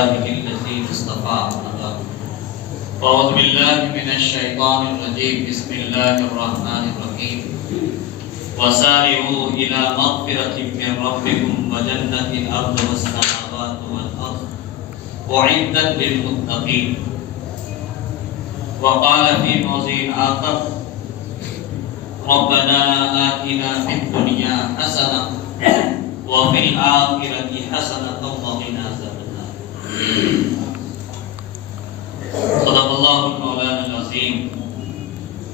عباده الذين اصطفى أعوذ بالله من الشيطان الرجيم بسم الله الرحمن الرحيم وسارعوا إلى مغفرة من ربكم وجنة أرضها السماوات والأرض أعدت للمتقين وقال في موضع آخر ربنا آتنا في الدنيا حسنة وفي الآخرة حسنة وقنا عذاب النار صدق الله المولانا العظيم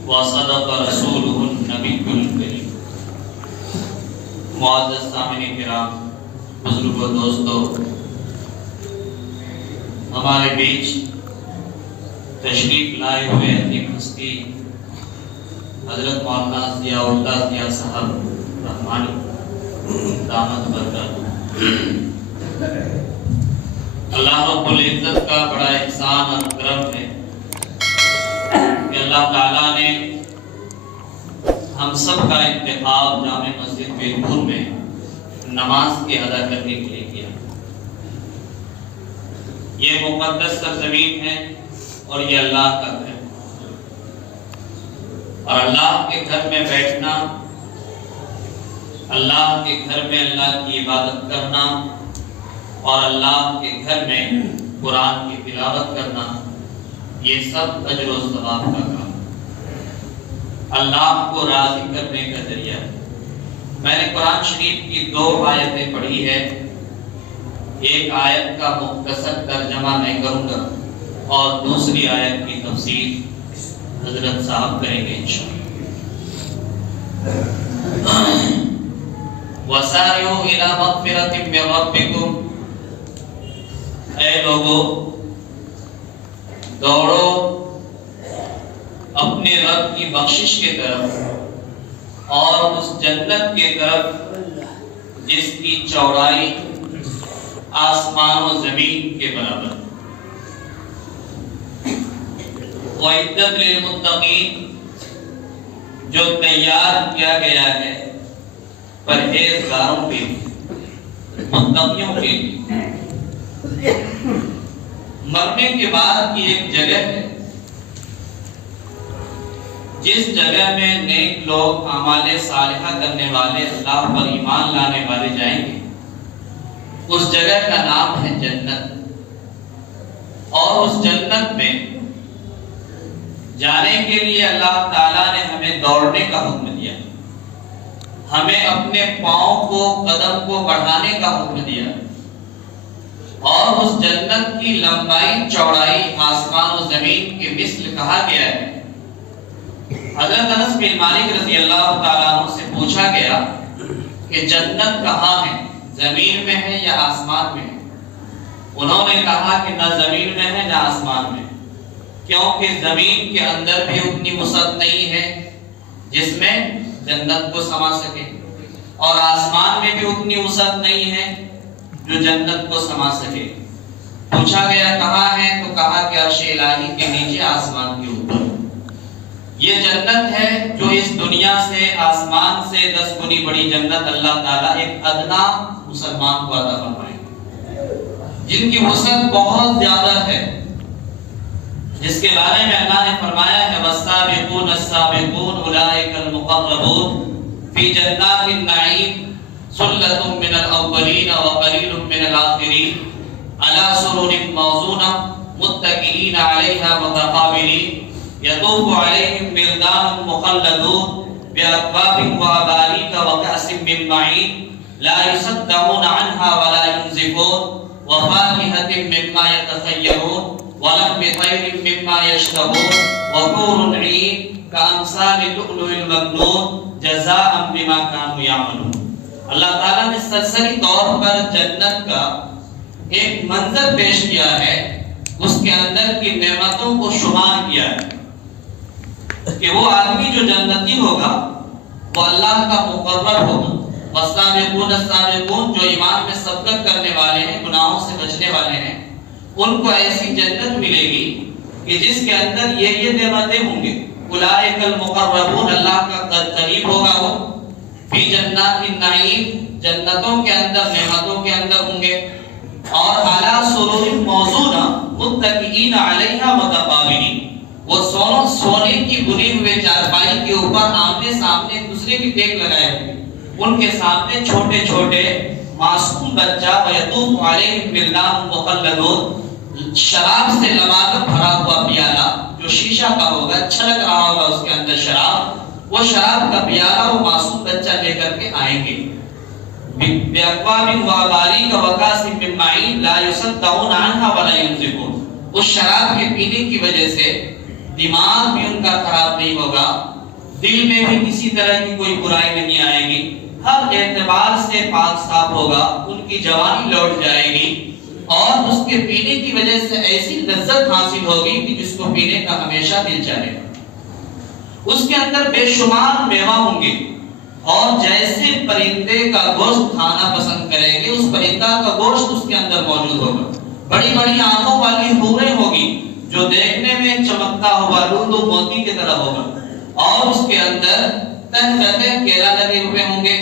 وصدق رسوله النبي الكريم معزز سامعین کرام، بزرگوں، دوستوں، ہمارے بیچ تشریف لائے ہوئے عظیم ہستی حضرت مولانا ضیاء اللہ ضیاء صاحب رحمانی دامت برکات، اللہ رب العزت کا بڑا احسان اور کرم ہے کہ اللہ تعالیٰ نے ہم سب کا انتخاب جامع مسجد بیرپور میں نماز کی ادا کرنے کے لیے کیا۔ یہ مقدس سرزمین ہے اور یہ اللہ کا گھر ہے، اور اللہ کے گھر میں بیٹھنا، اللہ کے گھر میں اللہ کی عبادت کرنا اور اللہ کے گھر میں قرآن کی تلاوت کرنا، یہ سب اجر و ثواب کا کام، اللہ کو راضی کرنے کا ذریعہ ہے۔ میں نے قرآن شریف کی 2 آیتیں پڑھی ہے، ایک آیت کا مختصر ترجمہ میں کروں گا اور دوسری آیت کی تفسیر حضرت صاحب کریں گے انشاءاللہ۔ وَسَارِعُوا إِلَى مَغْفِرَةٍ مِّن رَّبِّكُمْ، اے لوگو دوڑو اپنے رب کی بخشش کی طرف اور اس جنت کی طرف جس کی چوڑائی آسمان و زمین کے برابر، وَعِدَّتْ لِلْمُتَّقِينَ، جو تیار کیا گیا ہے پرہیزگاروں کے لیے، متقیوں کے لیے۔ مرنے کے بعد کی ایک جگہ ہے جس جگہ میں نیک لوگ اعمال صالحہ کرنے والے، اللہ پر ایمان لانے والے جائیں گے، اس جگہ کا نام ہے جنت۔ اور اس جنت میں جانے کے لیے اللہ تعالیٰ نے ہمیں دوڑنے کا حکم دیا، ہمیں اپنے پاؤں کو، قدم کو بڑھانے کا حکم دیا، اور اس جنت کی لمبائی چوڑائی آسمان و زمین کے مثل کہا گیا ہے۔ حضرت انس بن مالک رضی اللہ تعالیٰ عنہ سے پوچھا گیا کہ جنت کہاں ہے، زمین میں ہے یا آسمان میں ہے؟ انہوں نے کہا کہ نہ زمین میں ہے نہ آسمان میں، کیونکہ زمین کے اندر بھی اتنی وسعت نہیں ہے جس میں جنت کو سما سکے، اور آسمان میں بھی اتنی وسعت نہیں ہے جو جنت کو سما سکے۔ پوچھا گیا کہاں ہے، تو کہا کہ عرش الہی کے نیچے آسمان کے اوپر۔ یہ جنت ہے جو اس دنیا سے، آسمان سے 10 گنی بڑی جنت اللہ تعالیٰ ایک ادنا مسلمان کو عطا فرمائے، جن کی وسعت بہت زیادہ ہے، جس کے بارے میں اللہ نے فرمایا ہے وَالسَّابِقُونَ السَّابِقُونَ أُولَٰئِكَ الْمُقَرَّبُونَ فِي جَنَّاتِ النَّعِيمِ ثُلَّةٌ مِّنَ الْأَوَّلِينَ وَقَلِيلٌ مِّنَ الْآخِرِينَ عَلَىٰ سُرُرٍ مَّوْضُونَةٍ مُتَّكِئِينَ عَلَيْهَا مُتَقَابِلِينَ يَطُوفُ عَلَيْهِمْ وِلْدَانٌ مُّخَلَّدُونَ بِأَكْوَابٍ وَأَبَارِيكَ وَكَأْسٍ مِّن مَّعِينٍ لَا يُصَدَّعُونَ عَنْهَا وَلَا يُنزِفُونَ وَفَاكِهَةٍ مِّمَّا يَتَخَيَّرُونَ وَلَحْمِ طَيْرٍ مِّمَّا يَشْتَهُونَ وَحُورٌ عِينٌ كَأَمْثَالِ اللُّؤْلُؤِ الْمَكْنُونِ جَزَاءً بِمَا كَانُوا يَعْمَلُونَ۔ اللہ تعالیٰ نے سرسری طور پر جنت کا ایک منظر پیش کیا ہے، اس کے اندر کی نعمتوں کو شمار کیا ہے کہ وہ آدمی جو جنتی ہوگا وہ اللہ کا مقرب ہوگا۔ والسابقون السابقون، جو ایمان میں سبقت کرنے والے ہیں، گناہوں سے بچنے والے ہیں، ان کو ایسی جنت ملے گی کہ جس کے اندر یہ نعمتیں ہوں گے۔ اولئک المقربون، اللہ کا قریب ہوگا وہ، فی جنات النعیم، جنتوں کے اندر، نعمتوں کے اندر ہوں گے، اور علی سرور موضونہ، متکئین علیہا متقابلین، وہ سونے کی بنی ہوئے چارپائی کے اوپر آمنے سامنے دوسرے کی ٹیک لگائے ہوئے، ان کے سامنے چھوٹے چھوٹے معصوم بچہ ویطوف علیہم ولدان مخلدون، شراب سے لبالب بھرا ہوا پیالہ جو شیشہ کا ہوگا، چھلک رہا ہوگا اس کے اندر شراب، وہ شراب کا پیالہ وہ معصوم بچہ لے کر کے آئیں گے، بِأَكْوَابٍ وَأَبَارِيقَ وَكَأْسٍ مِّن مَّعِينٍ لَا يُصَدَّعُونَ عَنْهَا وَلَا يُنزِفُونَ، اس شراب کے پینے کی وجہ سے دماغ بھی ان کا خراب نہیں ہوگا، دل میں بھی کسی طرح کی کوئی برائی نہیں آئے گی، ہر اعتبار سے پاک صاف ہوگا، ان کی جوانی لوٹ جائے گی، اور اس کے پینے کی وجہ سے ایسی لذت حاصل ہوگی کہ جس کو پینے کا ہمیشہ دل چاہے گا۔ اس کے اندر بے شمار میوہ ہوں گے، اور جیسے پرندے کا گوشت کھانا پسند کریں گے اس پرندہ کا گوشت اس کے اندر موجود ہوگا، بڑی بڑی آنکھوں والی حوریں ہوگی جو دیکھنے میں چمکتا ہوا لولو موتی کی طرح ہوگا، اور اس کے اندر کیلا لگے ہوئے ہوں گے،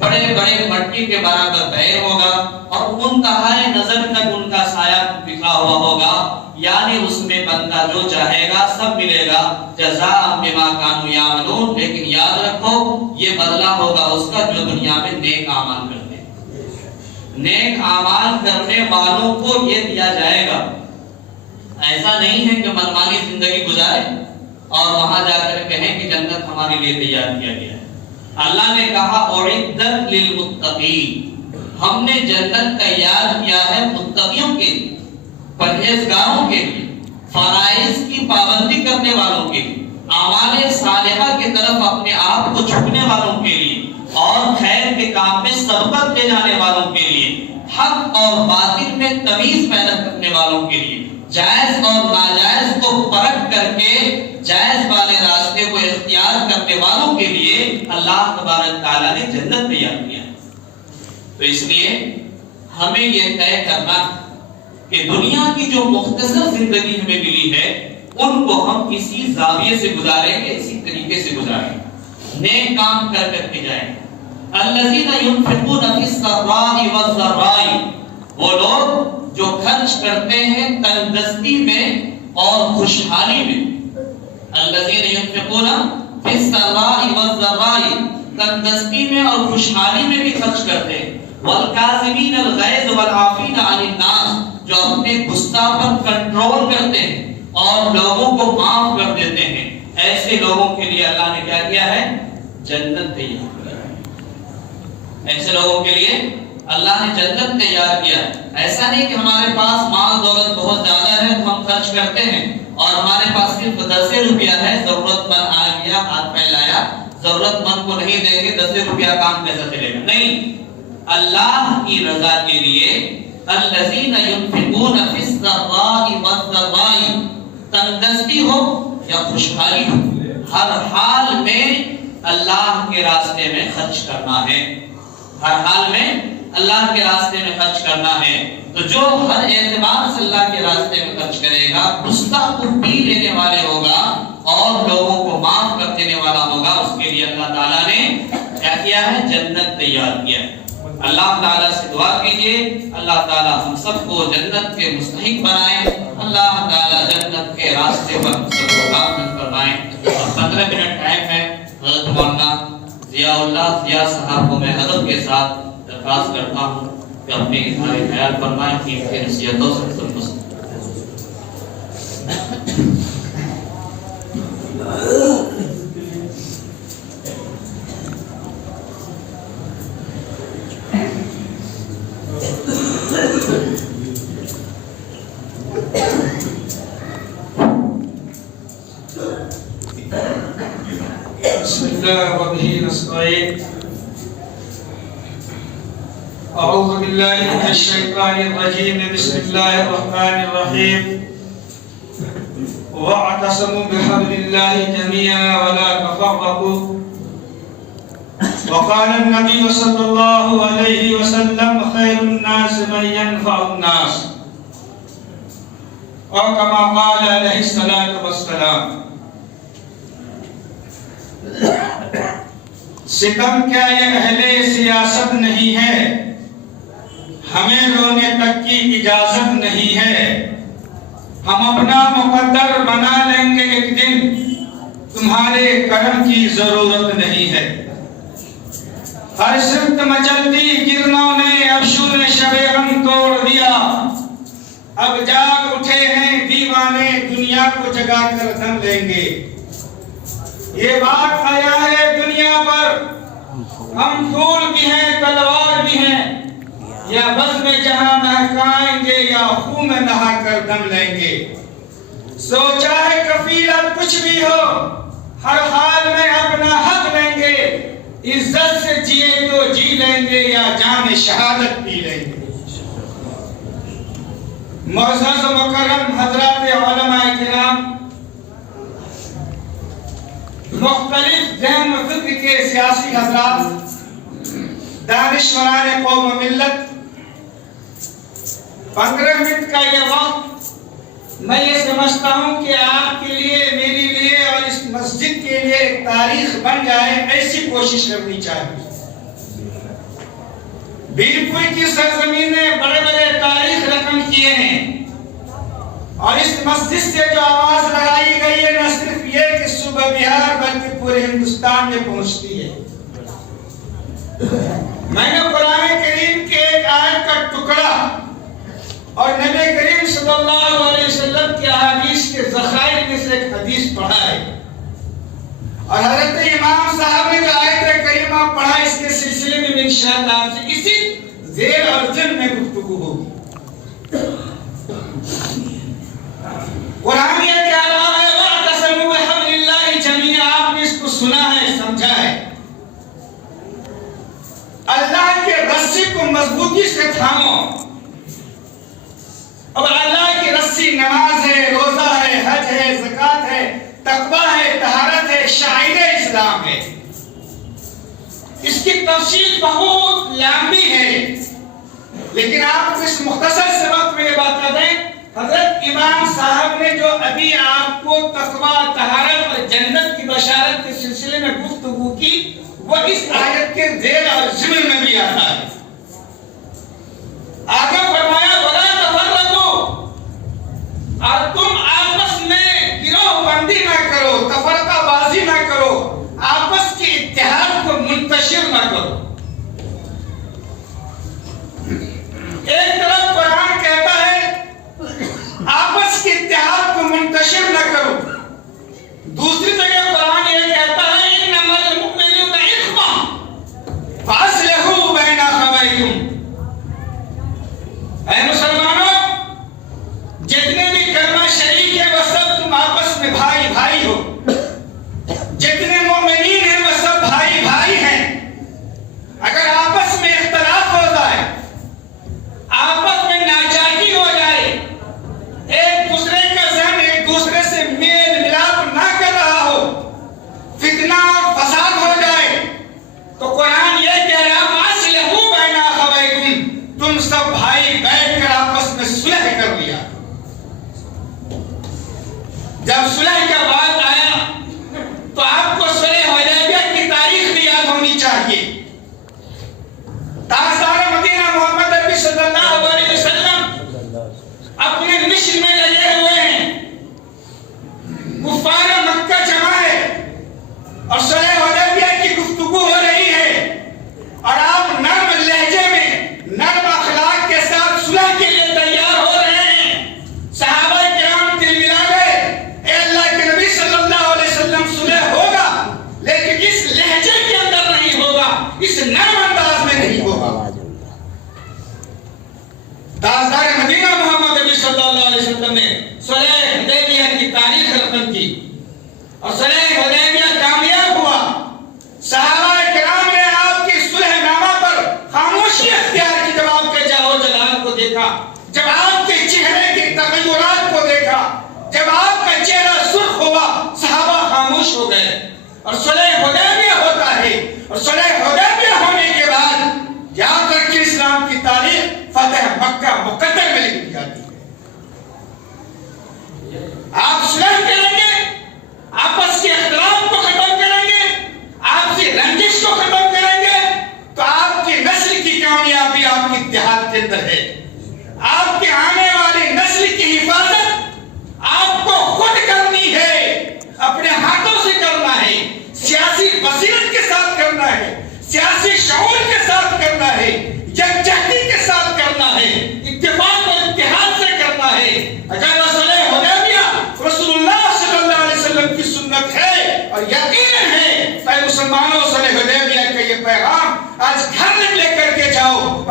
بڑے بڑے مٹی کے برابر پیر ہوگا، اور منتہائے نظر تک ان کا سایہ بکھرا ہوا ہوگا، یعنی اس میں بندہ جو چاہے گا سب ملے گا، جزاء بما کانوا یعملون، لیکن یاد رکھو یہ بدلہ ہوگا اس کا جو دنیا میں نیک اعمال کرتے ہیں، نیک اعمال کرنے والوں کو یہ دیا جائے گا۔ ایسا نہیں ہے کہ منمانی زندگی گزارے اور وہاں جا کر کہیں کہ جنت ہمارے لیے تیار کیا گیا ہے۔ اللہ نے کہا اعدت للمتقین، ہم نے جنت تیار کیا ہے متقیوں کے لیے، پرہیزگاروں کے لیے، فرائض کی پابندی کرنے والوں کے لیے، اعمال صالحہ کی طرف اپنے آپ کو جھکنے والوں کے لیے، اور خیر کے کام میں سبقت لے جانے والوں کے لیے، حق اور باطل میں تمیز پیدا کرنے والوں کے لیے، جائز اور ناجائز کو پرکھ کر کے جائز والے راستے کو اختیار کرنے والوں کے لیے اللہ تبارک تعالیٰ نے جنت تیار کیا ہے۔ تو اس لیے ہمیں یہ طے کرنا کہ دنیا کی جو مختصر زندگی ہمیں ملی ہے ان کو ہم اسی زاویے سے گزاریں گے، اسی طریقے سے گزاریں گے، نیک کام کر کر کے جائیں گے۔ الذین ينفقون فی السراء والضراء، وہ لوگ جو خرچ کرتے ہیں تنگدستی میں اور خوشحالی میں، الذین ينفقون فی السراء والضراء، تنگدستی میں اور خوشحالی میں بھی خرچ کرتے ہیں، والکاظمین الغیظ والعافین عن الناس، جو اپنے غصہ پر کنٹرول کرتے ہیں اور لوگوں کو معاف کر دیتے ہیں، ایسے لوگوں کے لیے اللہ نے کیا کیا ہے؟ جنت تیار کیا ہے۔ ایسے لوگوں کے لیے اللہ نے جنت تیار کیا ہے۔ ایسا نہیں کہ ہمارے پاس مال دولت بہت زیادہ ہے تو ہم خرچ کرتے ہیں، اور ہمارے پاس صرف 10 روپیہ ہے، ضرورت مند آ گیا ہاتھ پھیلایا، ضرورت مند کو نہیں دیں گے 10 روپیہ کام کیسا چلے گا؟ نہیں، اللہ کی رضا کے لیے الذین ينفقون فی السراء والضراء، تنگدستی ہو یا خوشحالی ہو، ہر حال میں اللہ کے راستے میں خرچ کرنا ہے، ہر حال میں اللہ کے راستے میں خرچ کرنا ہے۔ تو جو ہر اعتبار سے اللہ کے راستے میں خرچ کرے گا، غصہ کو پی لینے والے ہوگا اور لوگوں کو معاف کر دینے والا ہوگا، اس کے لیے اللہ تعالیٰ نے کیا کیا ہے؟ جنت تیار کیا ہے۔ اللہ تعالیٰ سے دعا کیجئے اللہ تعالیٰ ہم سب کو جنت کے مستحق بنائے، اللہ تعالیٰ جنت کے راستے پر ہم سب کو کامل فرمائے۔ 15 منٹ ٹائم ہے، حضرت مولانا ضیاء اللہ ضیاء صاحب کو میں ادب کے ساتھ درخواست کرتا ہوں کہ اپنے اظہار خیال فرمائیں، ان کی نصیحتوں سے سب بسم اللہ وبہ نستعین، اعوذ باللہ من الشیطان الرجیم، بسم اللہ الرحمن الرحیم، واعتصموا بحبل اللہ جميعا ولا تفرقوا، وقال النبي صلی اللہ علیہ وسلم خیر الناس من ينفع الناس، اور کما قال علیہ الصلاۃ والسلام۔ ستم کیا یہ اہل سیاست نہیں ہے، ہمیں رونے تک کی اجازت نہیں ہے، ہم اپنا مقدر بنا لیں گے ایک دن، تمہارے کرم کی ضرورت نہیں ہے۔ ہر سمت مچلتی کرنوں نے ابشر نے شب غم توڑ دیا، اب جاگ اٹھے ہیں دیوانے دنیا کو جگا کر دم لیں گے۔ یہ بات آیا ہے دنیا پر، ہم پھول بھی ہیں تلوار بھی ہیں، یا بس میں جہاں مہکائیں گے یا خون میں نہا کر دم لیں گے۔ سوچا ہے کفیل اب کچھ بھی ہو، ہر حال میں اپنا حق لیں گے، عزت سے جیے تو جی لیں گے یا جان شہادت پی لیں گے۔ معزز و مکرم حضرات علماء کرام، مختلف ذہن و فکر کے سیاسی حضرات، دانشوران قوم و ملت، 15 منٹ کا یہ وقت میں یہ سمجھتا ہوں کہ آپ کے لیے، میرے لیے اور اس مسجد کے لیے ایک تاریخ بن جائے، ایسی کوشش کرنی چاہیے۔ بیرپور کی سرزمین نے بڑے بڑے تاریخ رقم کیے ہیں، اور اس مسجد سے جو آواز لگائی گئی ہے نہ صرف یہ کہ صوبہ بہار بلکہ پورے ہندوستان میں پہنچتی ہے۔ میں نے قرآن کریم کے ایک آیت کا ٹکڑا اور نبی کریم صلی اللہ علیہ وسلم کی احادیث کے ذخائر میں سے ایک حدیث پڑھا ہے، اور حضرت امام صاحب نے جو آیت کریمہ پڑھا، اس کے سلسلے میں انشاءاللہ آپ سے اسی زیر اور ضمن میں گفتگو ہوگی۔ قرآن یہ کہہ رہا ہے وَاعْتَصِمُوا بِحَبْلِ اللَّهِ جَمِيعًا، آپ نے اس کو سنا ہے، سمجھا ہے۔ اللہ کے رسی کو مضبوطی سے تھامو، اور اللہ کی رسی نماز ہے، روزہ ہے، حج ہے، زکوٰۃ ہے، تقویٰ ہے، طہارت ہے، شعائر اسلام ہے۔ اس کی تفصیل بہت لمبی ہے، لیکن آپ کو اس مختصر سے وقت میں یہ بتا دیں، حضرت امام صاحب نے جو ابھی آپ کو تقویٰ، طہارت اور جنت کی بشارت کے سلسلے میں گفتگو کی، وہ اس آیت کے زیر اور ضمن میں بھی آتا ہے۔ آگے فرمایا وَلَا تَفَرَّقُوا، اور تم آپس میں گروہ بندی نہ کرو، تفرقہ بازی نہ کرو، آپس کے اتحاد کو منتشر نہ کرو۔ ایک طرف قرآن کہتا ہے آپس کے اتحاد کو منتشر نہ کرو، دوسری جگہ قرآن یہ کہتا ہے انما المؤمنون اخوة فاصلحوا بین اخویکم۔ اے مسلمانوں، جتنے بھی کلمہ شریک ہے وہ سب تم آپس میں بھائی بھائی ہو، جتنے مومنین ہیں وہ سب بھائی بھائی ہیں۔ اگر آپس میں اختلاف ہو جائے، آپس میں ناچاکی ہو جائے، ایک دوسرے کا ذہن ایک دوسرے سے میل ملاپ نہ کر رہا ہو، فتنہ اور فساد ہو جائے، تو قرآن یہ کہہ رہا فاصلحوا بین اخویکم، تم سب بھائی بیٹھ کر آپس میں صلح کر لیا۔ جب صلح کا بات آیا تو آپ کو صلح حدیبیہ کی تاریخ بھی یاد ہونی چاہیے۔ تاجدار مدینہ محمد عربی صلی اللہ علیہ وسلم اپنے مشن میں لگے ہوئے ہیں، کفار مکہ جمع ہے اور صلح حدیبیہ کی گفتگو ہو رہی ہے، اور آپ نرم لہجے میں، نرم اخلاق کے ساتھ صلح کے لیے تیار ہو رہے ہیں۔ صحابہ کرام دل ملا گئے، اے اللہ کے نبی صلی اللہ علیہ وسلم صلح ہوگا، لیکن اس لہجے کے اندر نہیں ہوگا، اس نرم انداز میں نہیں ہوگا۔ تاجدار مدینہ محمد عربی صلی اللہ علیہ وسلم نے صلح حدیبیہ کی تاریخ رقم کی، اور صلح حدیبیہ کامیاب ہوا۔ صحابہ کرام نے آپ کی صلح نامہ پر خاموشی اختیار کی، جب آپ کے جاہ و جلال کو دیکھا، جب آپ کے چہرے کے تغیرات کو دیکھا، جب آپ کا چہرہ سرخ ہوا، صحابہ خاموش ہو گئے، اور صلح حدیبیہ ہوتا ہے، اور صلح حدیبیہ ہونے کے بعد یاد رکھیں اسلام کی تاریخ فتح مکہ مقدر میں لکھی جاتی ہے۔ آپ صلح کریں گے، آپس کے اختلاف کو ختم کریں گے، آپسی رنجش کو ختم کریں گے، تو آپ کی نسل کی کامیابی آپ کے اتحاد کے اندر ہے۔ آپ کے آنے والی نسل کی حفاظت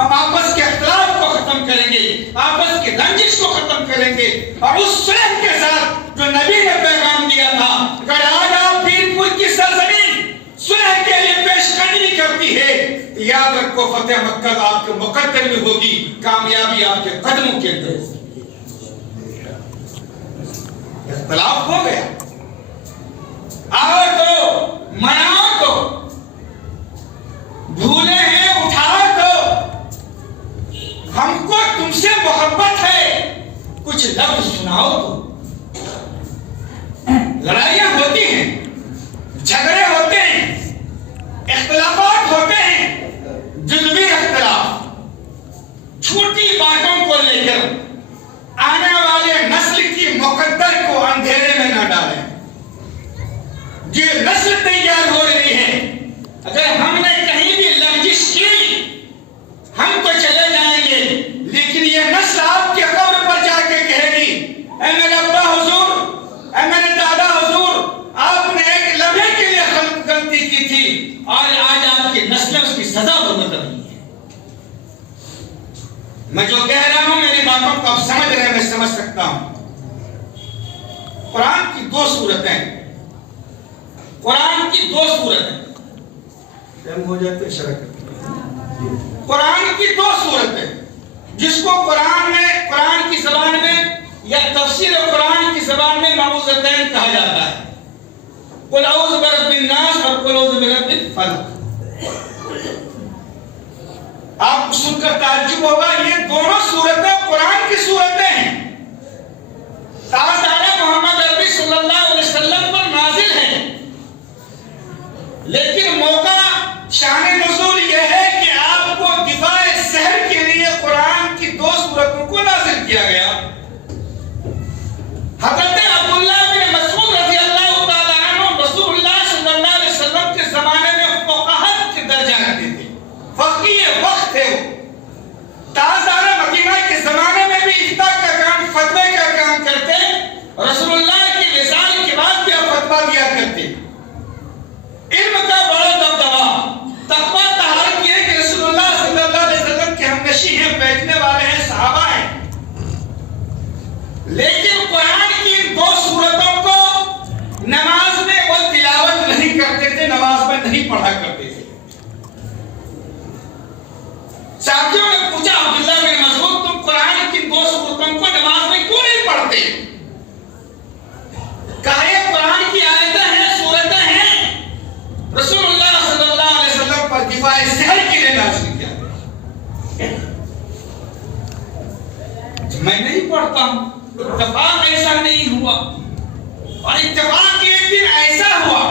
ہم آپس کے اختلاف کو ختم کریں گے, آپس کی رنجش کو ختم کریں گے, اور اس صلح کے ساتھ جو نبی نے پیغام دیا تھا, اگر آج آپ پیرپور کی سرزمین صلح کے لیے پیش قدمی کرتی ہے, یاد رکھو فتح مکہ آپ کے مقدر میں ہوگی, کامیابی آپ کے قدموں کے اندر ہوگی. اختلاف ہو گیا, آؤ تو مناؤ تو, بھولے ہیں اٹھا دو, ہم کو تم سے محبت ہے, کچھ لفظ سناؤ تو. لڑائیاں ہوتی ہیں, جھگڑے ہوتے ہیں, اختلافات ہوتے ہیں, جزوی اختلاف, چھوٹی باتوں کو لے کر آنے والے نسل کی مقدر کو اندھیرے میں نہ ڈالیں. یہ نسل تیار ہو رہی ہے, اگر ہم نے کہیں بھی لغزش کی ہم تو چلے جائیں گے, لیکن یہ نسل آپ کے قبر پر جا کے کہے گی, اے میرے ابا حضور, اے میرے دادا حضور, آپ نے ایک لمحے کے لیے غلطی کی تھی, اور آج آپ کی نسلیں اس کی سزا بھگت رہی ہیں. میں جو کہہ رہا ہوں میری باتوں کو آپ سمجھ رہے ہیں, میں سمجھ سکتا ہوں. قرآن کی دو صورتیں, قرآن کی دو صورتیں ہو جاتے قرآن کی دو صورتیں, جس کو قرآن میں, قرآن کی زبان میں یا تفسیر قرآن کی زبان میں معوذتین کہا جاتا ہے. قل اعوذ برب الناس اور قل اعوذ برب الفلق. آپ کو سن کر تعجب ہوگا, یہ دونوں صورتیں قرآن کی صورتیں ہیں, تاجدار محمد عربی صلی اللہ علیہ وسلم پر نازل ہیں, لیکن موقع شان نزول یہ ہے کہ آپ کو دفاع سحر کے لیے قرآن کی دو صورتوں کو نازل کیا گیا. حضرت عبداللہ بن مسعود رضی اللہ تعالیٰ عنہ رسول اللہ صلی اللہ علیہ وسلم کے زمانے میں فقاہت کے درجہ رکھتے تھے, فقیہ وقت تھے وہ. تاجدار مدینہ کے زمانے میں بھی افتاء کا کام, فتوے کا کام کرتے, رسول اللہ کے وصال کے بعد بھی فتویٰ دیا کرتے. علم کا بڑا دبدبا, تقویٰ طہارت یہ کہ رسول اللہ صلی اللہ علیہ وسلم کے ہمنشین ہیں, بیٹھنے والے ہیں, صحابہ ہیں. لیکن قرآن کی دو صورتوں کو نماز میں وہ تلاوت نہیں کرتے تھے, نماز میں نہیں پڑھا کرتے تھے. ساتھیوں نے پوچھا, عبداللہ بن مسعود, تم قرآن کی دو صورتوں کو نماز میں کیوں نہیں پڑھتے؟ کہا یہ قرآن کی آیتیں ہیں, صورتیں ہیں, رسول اللہ صلی اللہ علیہ وسلم پر دفاع سحر کے لیے نازل کیا گیا. میں نہیں پڑھتا ہوں, اتفاق ایسا نہیں ہوا, اور اتفاق ایک دن ایسا ہوا,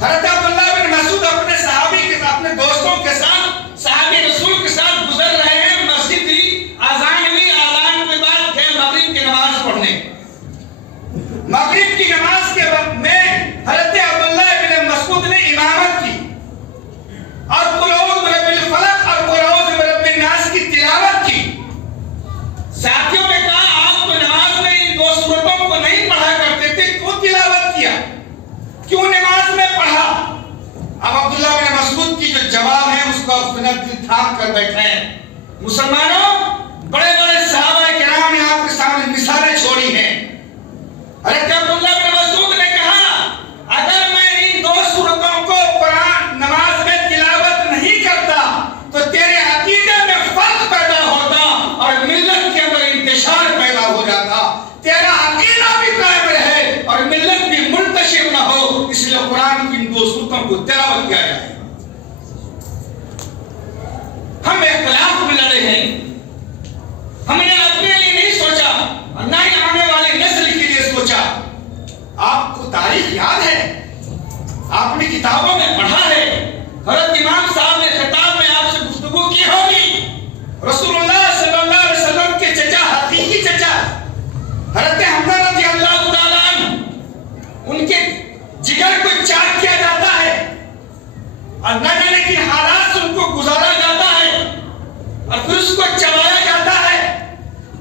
حضرت عبداللہ بن مسعود اپنے صحابی کے ساتھ, اپنے دوستوں کے ساتھ, صحابی رسول کے ساتھ گزر رہے ہیں. مسجد تھی, اذان ہوئی, اذان کے بعد گئے مغرب کی نماز پڑھنے. مغرب کی نماز کے وقت میں حضرت عبداللہ بن مسعود نے امامت کی, اور قل اعوذ برب الفلق اور قل اعوذ برب الناس کی تلاوت کی. ساتھیوں نے کہا, آپ تو نماز میں ان دو صورتوں کو نہیں پڑھا کرتے تھے, کیوں تلاوت کیا, کیوں نماز میں پڑھا؟ اب عبداللہ بن مسعود کی جو جواب ہے اس کو آپ دل تھام کر بیٹھے ہیں. مسلمانوں, بڑے بڑے صحابہ کرام نے آپ کے سامنے مثالیں چھوڑی ہیں. حضرت عبداللہ بن مسعود نے کہا, اگر میں ان دو صورتوں کو قرآن نماز میں تلاوت نہیں کرتا تو تیرے عقیدے میں فرق پیدا ہوتا اور ملت کے اندر انتشار پیدا ہو جاتا, تیرا عقیدہ بھی قائم رہے اور ملت بھی منتشر نہ ہو, اس لیے قرآن کی ان دو صورتوں کو تلاوت کیا جائے. ہم اختلاف میں لڑے ہیں, ہم نے اپنے لیے نہیں سوچا, نہ ہی آنے والی نسل کے لیے سوچا. آپ کو تاریخ یاد ہے, آپ نے کتابوں میں پڑھا ہے, حضرت امام صاحب نے خطاب میں آپ سے گفتگو کی ہوگی. رسول اللہ صلی اللہ علیہ وسلم کے چچا, حقیقی چچا حضرت حمزہ رضی اللہ تعالیٰ عنہ, ان کے جگر کو چاک کیا جاتا ہے, اور نہ جانے کی حالات سے ان کو گزارا جاتا ہے, اور پھر اس کو چبایا جاتا ہے,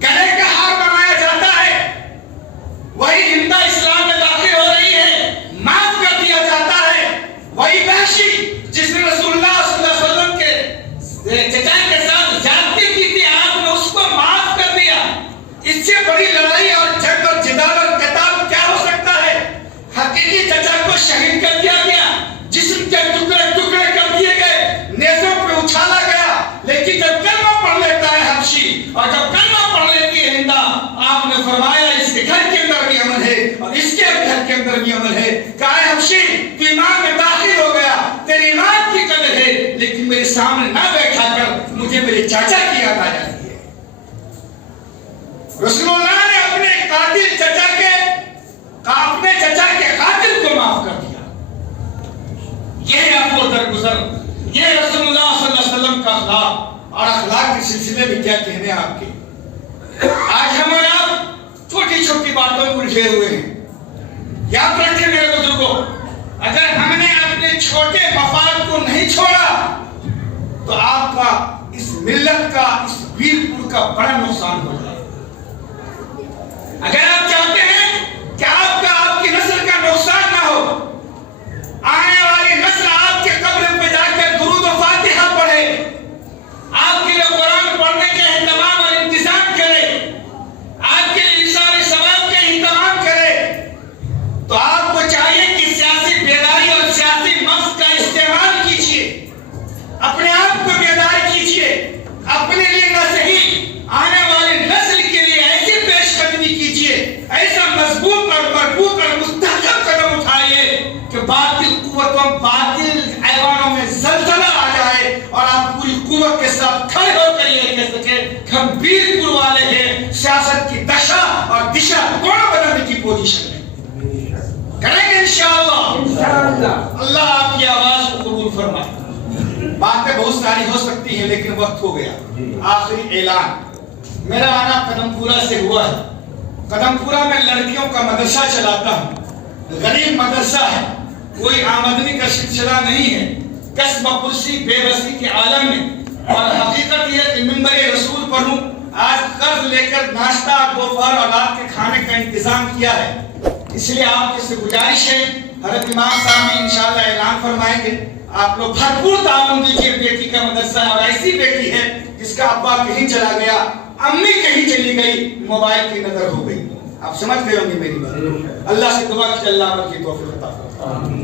گلے کا ہار بنایا جاتا ہے. وہی ہندہ اسلام میں داخل ہو رہی ہے, معاف کر دیا جاتا ہے. وہی وحشی جس نے رسول اللہ صلی اللہ علیہ وسلم کے چچا اس سے بڑی لڑائی اور جنگ اور جدال اور قتال کیا ہو سکتا ہے؟ حقیقی چچا کو شہید کر دیا گیا، جسم کے ٹکڑے ٹکڑے کر دیے گئے، نیزوں پہ اچھالا گیا، لیکن جب کلمہ پڑھ لیتا ہے حبشی اور جب کلمہ پڑھ لیتی ہے ہندا، آپ نے فرمایا اس کے گھر کے اندر بھی عمل ہے اور اس کے گھر کے اندر بھی عمل ہے۔ کہا ہے حبشی تو ایمان میں داخل ہو گیا، تیرے ایمان کی قدر ہے، لیکن میرے سامنے نہ بیٹھا کر مجھے میرے چاچا کی یاد آ جاتی ہے۔ رسول اللہ نے اپنے قاتل چچا کے اپنے چچا کے قاتل کو معاف کر دیا۔ یہ آپ کو درگزر، یہ رسول اللہ صلی اللہ علیہ وسلم کا اخلاق، اور اخلاق کے سلسلے میں کیا کہنے آپ کے۔ آج ہم اور آپ چھوٹی چھوٹی باتوں میں الجھے ہوئے ہیں۔ یاد رکھیں میرے بزرگوں، اگر ہم نے اپنے چھوٹے مفاد کو نہیں چھوڑا تو آپ کا اس ملت کا، اس ویرپور کا بڑا نقصان ہو جائے۔ اگر آپ چاہتے ہیں کہ آپ کا، آپ کی نسل کا نقصان نہ ہو، آنے والی نسل آپ کے قبر پہ جا کر درود و فاتحہ پڑھے، آپ کے لیے قرآن پڑھنے کے اہتمام اور انتظام کرے، آپ کے لیے ایثار ثواب کے اہتمام کرے، تو آپ کو چاہیے کہ سیاسی بیداری اور سیاسی مغز کا استعمال کیجیے، اپنے آپ کو بیدار کیجیے، اپنے لیے نہ صحیح آنے والی نسل کے لیے ایسی پیش قدمی کیجیے، ایسا مضبوط اور مربوط اور مستحکم قدم اٹھائیے کہ باطل قوتوں، باطل ایوانوں میں زلزلہ آ جائے اور آپ پوری قوت کے ساتھ کھڑے ہو کر یہ کہہ سکے کہ ہم ویرپور والے ہیں، سیاست کی دشا اور دشا دونوں بدلنے کی پوزیشن میں کریں گے انشاءاللہ۔ اللہ آپ کی آواز کو قبول فرمائے۔ باتیں بہت ساری ہو سکتی ہیں لیکن وقت ہو گیا۔ آخری اعلان، میرا آنا قدم پورہ سے ہوا ہے۔ قدم پورہ میں لڑکیوں کا مدرسہ چلاتا ہوں، غریب مدرسہ ہے، کوئی آمدنی کا سلسلہ نہیں ہے، کسب پرسی بے بسی کے عالم میں، اور حقیقت یہ کہ منبر رسول پر ہوں۔ آج قرض لے کر ناشتہ، دوپہر اور رات کے کھانے کا انتظام کیا ہے، اس لیے آپ سے گزارش ہے، حضرت امام صاحب میں انشاءاللہ اعلان فرمائیں گے، آپ لوگ بھرپور تعاون دیجیے۔ بیٹی کا مدرسہ ہے اور ایسی بیٹی ہے جس کا ابا کہیں چلا گیا، امی کہیں چلی گئی، موبائل کی نظر ہو گئی۔ آپ سمجھ گئے ہوں گے میری بات۔ اللہ سے دعا کہ اللہ عمل کی توفیق عطا فرمائے۔